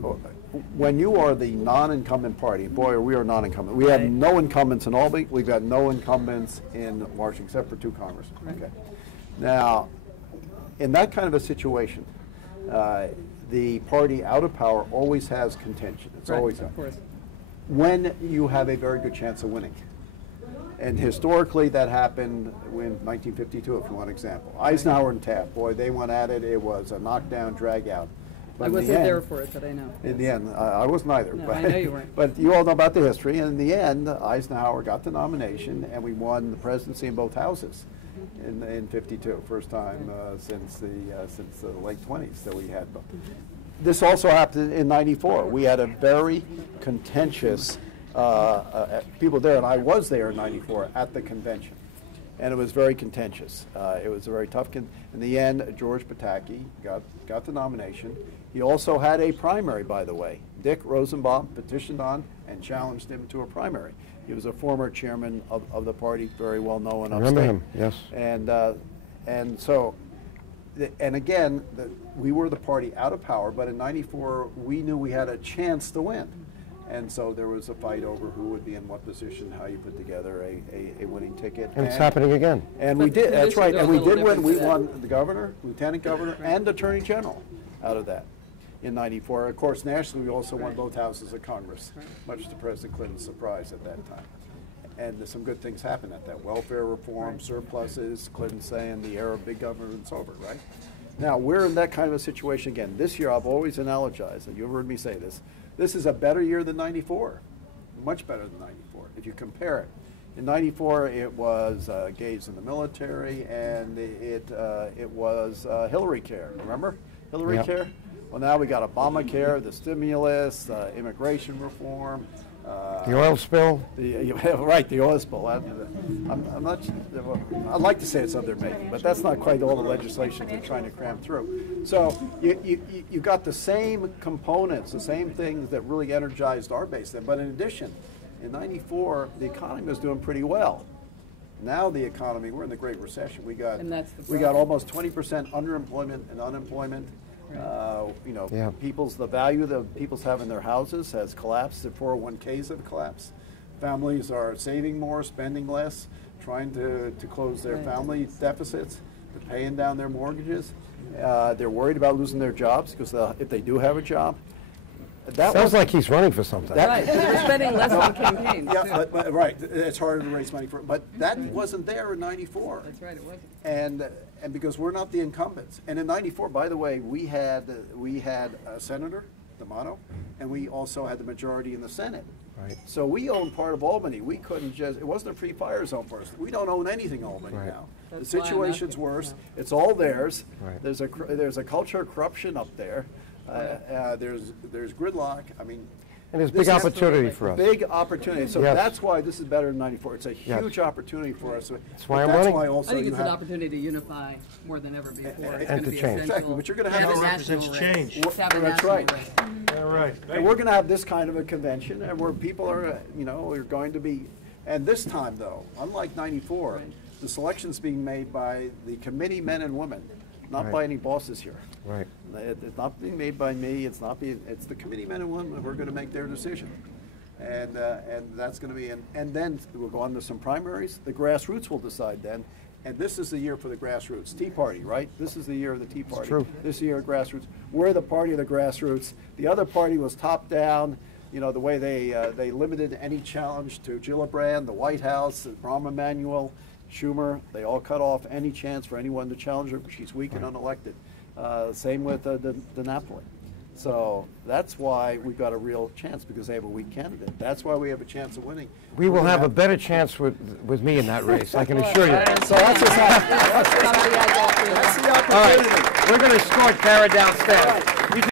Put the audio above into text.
look, when you are the non-incumbent party, boy, we are non-incumbent. We have no incumbents in Albany. We've got no incumbents in Washington, except for 2 congressmen. Okay. Now, in that kind of a situation, the party out of power always has contention. It's always of course. When you have a very good chance of winning. And historically, that happened in 1952, if you want an example. Eisenhower and Taft, boy, they went at it. It was a knockdown, drag out. But I wasn't there for it, but I know. In the end, I wasn't either. No, but, I know you weren't. But you all know about the history. And in the end, Eisenhower got the nomination, and we won the presidency in both houses in 52, first time since the late 20s that we had. This also happened in 94. We had a very contentious people there, and I was there in 94 at the convention. And it was very contentious. It was a very tough. In the end, George Pataki got the nomination. He also had a primary, by the way. Dick Rosenbaum petitioned on and challenged him to a primary. He was a former chairman of the party, very well known upstate. I remember him, yes. And so, and again, we were the party out of power, but in 94, we knew we had a chance to win. And so there was a fight over who would be in what position, how you put together a winning ticket. And it's happening again. And we did, that's right. And we did win. We won the governor, lieutenant governor, and attorney general out of that in 94. Of course, nationally, we also won both houses of Congress, much to President Clinton's surprise at that time. And some good things happened at that. Welfare reform, surpluses, Clinton saying the era of big government's over, right? Now, we're in that kind of a situation again. This year, I've always analogized, and you've heard me say this, this is a better year than 94, much better than 94, if you compare it. In 94, it was gays in the military, and it was Hillary care, remember? Hillary care? Well, now we got Obamacare, the stimulus, immigration reform. The oil spill? Right, the oil spill. I'm not, I'd like to say it's under making, but that's not quite all the legislation they're trying to cram through. So you got the same components, the same things that really energized our base then. But in addition, in 94, the economy was doing pretty well. Now the economy, we're in the Great Recession. We got almost 20% underemployment and unemployment. You know, the value that people's have in their houses has collapsed. Their 401ks have collapsed. Families are saving more, spending less, trying to close their family deficits. They're paying down their mortgages. They're worried about losing their jobs because if they do have a job. That sounds like he's running for something. Right, they're spending less on campaigns. Yeah, but right, it's harder to raise money for. But that wasn't there in '94. That's right, it wasn't. And because we're not the incumbents. And in '94, by the way, we had a senator, D'Amato, and we also had the majority in the Senate. Right. So we owned part of Albany. We couldn't it wasn't a free fire zone for us. We don't own anything in Albany now. That's the situation's worse. Yeah. It's all theirs. Right. There's a culture of corruption up there. There's gridlock. I mean, and there's big opportunity for us. Big opportunity. So that's why this is better than '94. It's a huge opportunity for us. That's why I'm winning. I think it's an opportunity to unify more than ever before. And to change. Exactly. But you're going to have a national change. That's right. Yeah, right. And we're going to have this kind of a convention, and where people are, are going to be. And this time, though, unlike '94, the selection's being made by the committee men and women. Not by any bosses here. Right. It's not being made by me. It's the committee men and women who are going to make their decision, and that's going to be. And then we'll go on to some primaries. The grassroots will decide then, and this is the year for the grassroots. Tea Party, right? This is the year of the Tea Party. It's true. This is the year of grassroots. We're the party of the grassroots. The other party was top down. You know, the way they limited any challenge to Gillibrand, the White House, Rahm Emanuel, Schumer, they all cut off any chance for anyone to challenge her. She's weak and unelected. Same with the Napoli. So that's why we've got a real chance, because they have a weak candidate. That's why we have a chance of winning. We will have a better chance with me in that race, I can assure you. So that's the opportunity. All right, we're going to escort Kara downstairs.